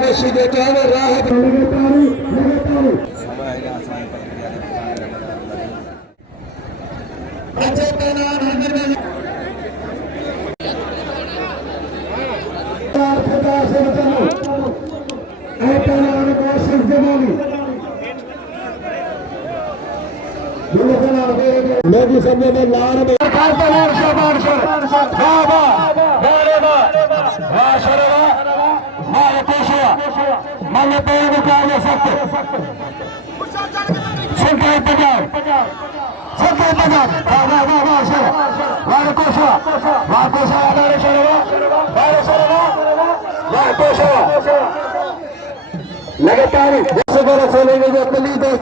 बशी देते हैं राहत मेरी समझे में लाड़ में मान्य पेड़ मुकाबले सकते सरकार पंजाब सरकार पंजाब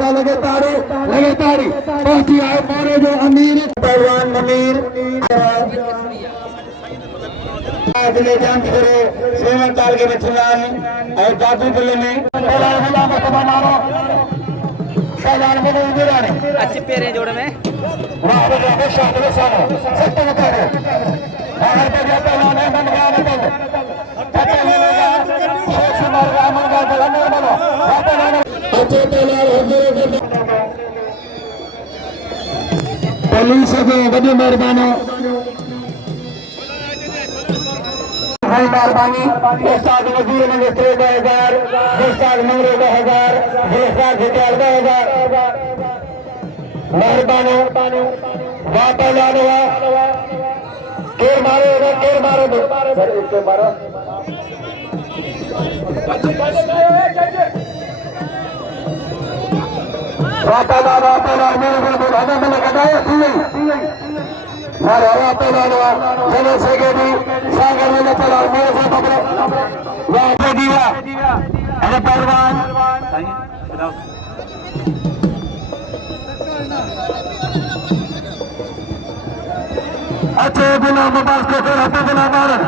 लगातार लगातार पहुंची आए पारे जो अमीर पहलवान ममीर जंग करे सेवन ताल के बच्चलाल और दादू गले में अच्छे पेड़ हैं जोड़े में पुलिस के वॾी महिरबानी मेहरबानी उस्ताद वजीर मंगेश्वर 2000 उस्ताद मंगरो 2000 गिरफ्तार घटियाल 2000 मेहरबानी वापस लाने केर मारो सर इसके मारो वापस मेरे को बुलाने में लगाया थी चलो सेकेंडी सागर में चला मेरे से पकड़ो वहां पे दिया अरे पहलवान अच्छे बिना मोबाइल के फिर हटे बिना मारन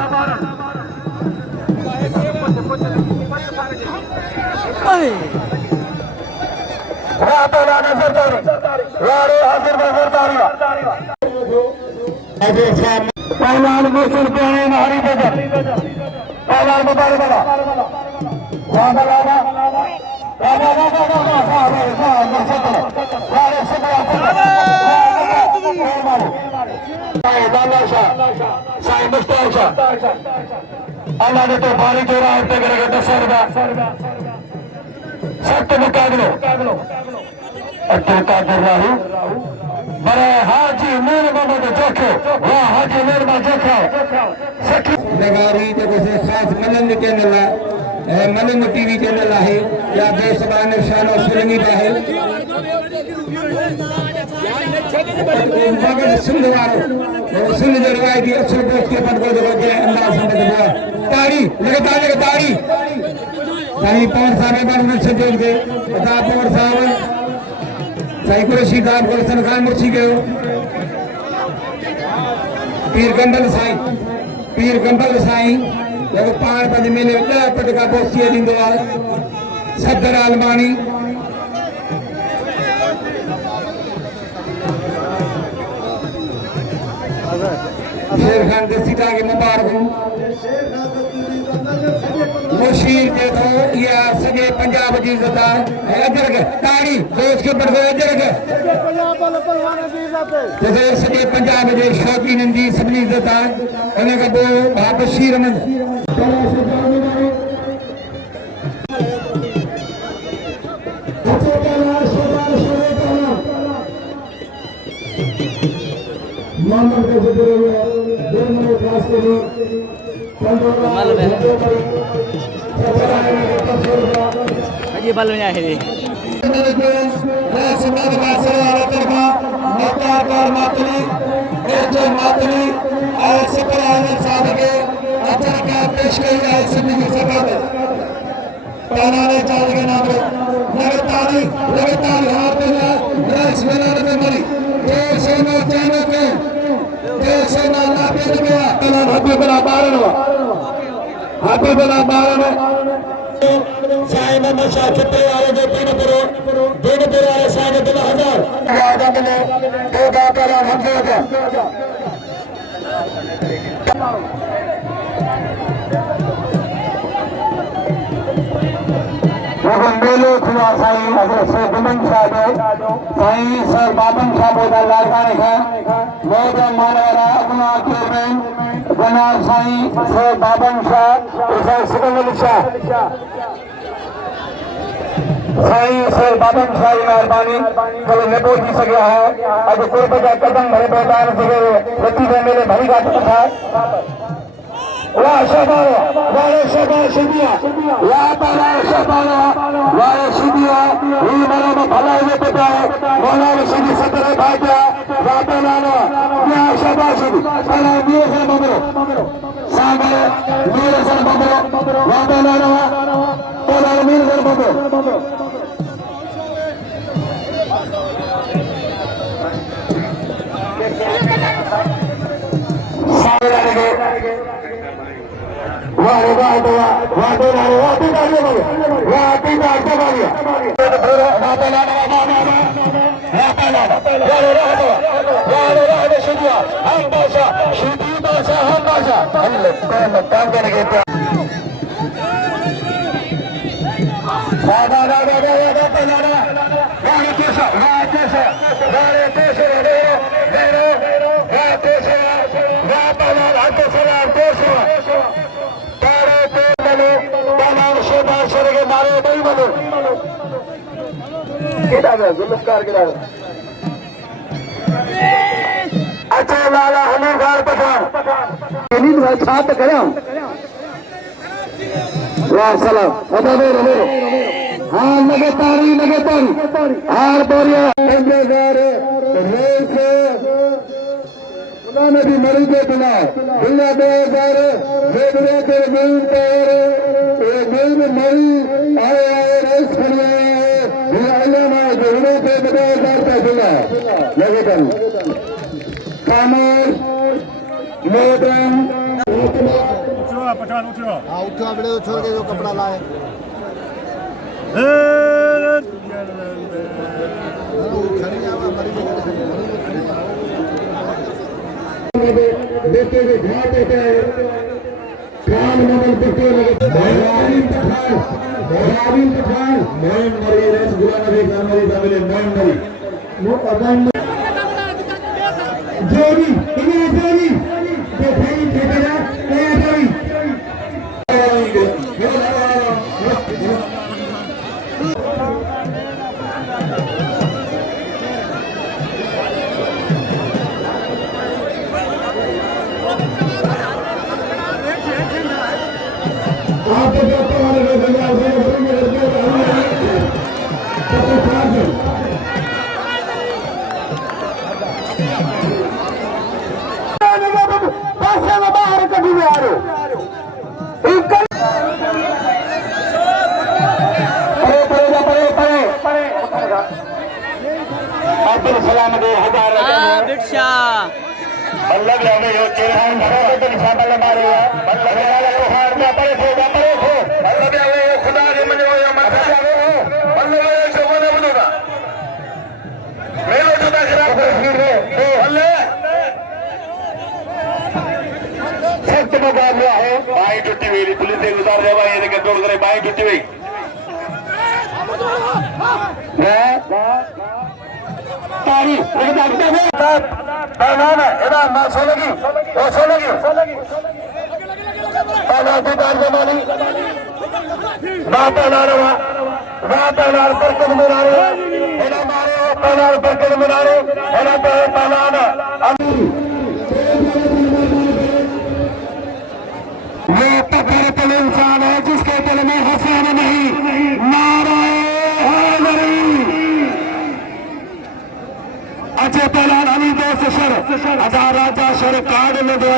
पहलवान मुसल पहने हरी बजा पहलवान मुबारक अल्लाह ने तो भारी जोड़ा होते करेगा 10 रुपया सख्त मुकाबलो राहू बड़े हाजी मेर मोहम्मद जोखो वाह हाजी मेर मोहम्मद जोखो नगारी जेको खास मनन चैनल है मनन टीवी चैनल है या बेसबान शानो फिल्मी है मगर सिंध वारो सिंध जो रिवायती अक्सर दोस्त के पद को जो अंदाज समझ हुआ तारी लगातार साईं पवन साहब ने सजोग दे अता पवन साहब साईं कुरैशी खान गुलशन खान मुर्शी गयो पीर गंडल साईं जब पाण पंज महीने 10 पटका पोस्ती ॾींदो आहे सदर आलमानी शेर खान देसीटा के मुबारक मुशीर जे तो या सजे पंजाब जी इज्जत है अजर के ताड़ी दोस्त के पर अजर के जैसे सजे पंजाब जे शौकीन जी सबनी इज्जत है उन्हें का दो बाप शीर में मामला के जरिए दो नंबर क्लास के लोग अजी बल में आए साईं मोहम्मद शाह चित्ते वाले जो तीन पुरो वाले साईं 2000 दो गाकर हमसे मेलो थी साईं अग्रसर गुमन शाह जो साईं सर बाबन शाह बोदा लालवानी खां मौज मानवाला अगुना चेयरमैन जनाब साईं सर बाबन शाह सर सिकंदर शाह साईं सर बाबन शाह की मेहरबानी कल न पहुंची सकिया है अज कुर्ब जा कदम भरे बेदान से रती दे मेले भरी घाट था वाह शाबाश वाह शाबाश शिदिया या ताला शाबाश वाह शिदिया ये मनो में भला हुए पता है मौला शिदी सदर भाजा राता लाना या शाबाश शिदी ताला ये है मगरो सागर मेरे सर मगरो राता लाना ताला मेरे सर मगरो सागर लगे वाह वाह वाह वाह वाह तीन वाह तीन अच्छा लाला हमीर खान पठान छात्र करें वाह सलाम हाँ लगे तारी हार बोरिया नदी मरी के बिना बिल्ला 2000 मरी आए रेस खड़े पठान उठो हाँ उठो बड़े छोड़ के जो कपड़ा लाए देखते हुए ध्यान देते हैं कान नमन देखते हुए पठान मोइन मरी रसगुल्ला नबी कामरी कामिले मोइन मरी वो अगन जोड़ी इन्हें जोड़ी देखिए ठेकेदार नया जोड़ी बल्लभ हमें जो चेहरा है निशान मारे बल्लभ हार में पड़े थे बल्लभ खुदा के मन में माथा बल्लभ से होने बोलूंगा मेलो जुदा खराब बल्ले सख्त मुकाबला है बाई टूटी हुई पुलिस से गुजार जावा ये कंट्रोल करे बाई टूटी हुई ये तकरीबन इंसान है जिसके दिल में हसन नहीं नाराए अच्छे पहलवान अली दोस्त शर अदा राजा शर कार्ड में दो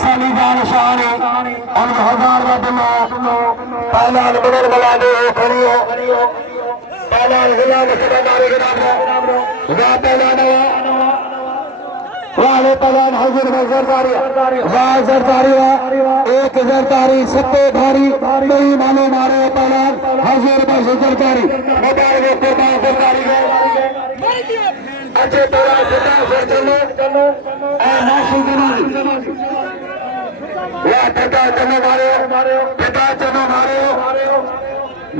साली जान शान हम हजार पहलवान बदल बना दे खड़ी हो पहलवान गुलाम मारे पहलवान वाले पहलवान हजूर में जरदारी वाह जरदारी एक जरदारी सत्ते भारी नहीं मानो मारे पहलवान हजूर में जरदारी मोबाइल में कुर्बान जरदारी अच्छे पूरा खुदा से चलो ऐ नाशी जनानी या पिता चलो मारे पिता चलो मारे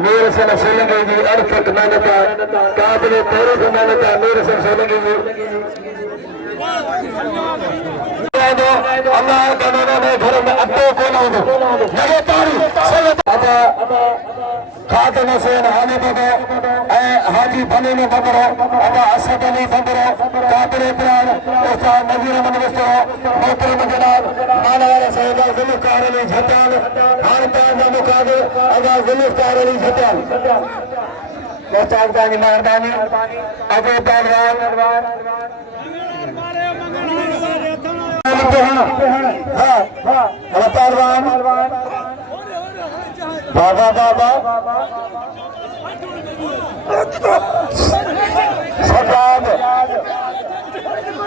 मेरे से नसेलेंगे जी अर्थक मेहनत काबिल तेरे से मेहनत मेरे से नसेलेंगे जी अल्लाह का नाम है घर में अड्डो को ना दो लगे तारी अदा खातन हुसैन हाली बदो ए हाजी बनी में बदरो अदा असद अली बदरो काबिल इब्राहिम उस्ताद नजीर अहमद मुस्तफा मोहतरम जनाब मानवाला साहिब जुल्फकार अली झटाल हर ताजा मुकादे अदा जुल्फकार अली झटाल उस्ताद का मेहरबानी अबू पहलवान पहलवान बाबा बाबा सजाद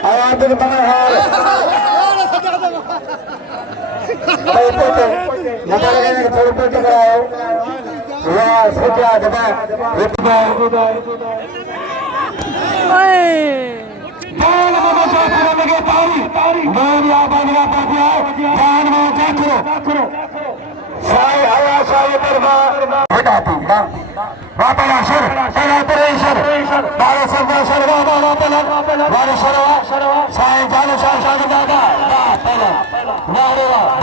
आवाज बना है थोड़ी पोटी कराओ वाह सजाद लगे तारी मेरी आबादिया पापिया जान में जाकरो साई हवा साई परवा हटाती बापा शर पहला परेशर बारे सरदा सरवा बापा बारे सरवा साई जान शाह शाह दादा पहला वाह वाह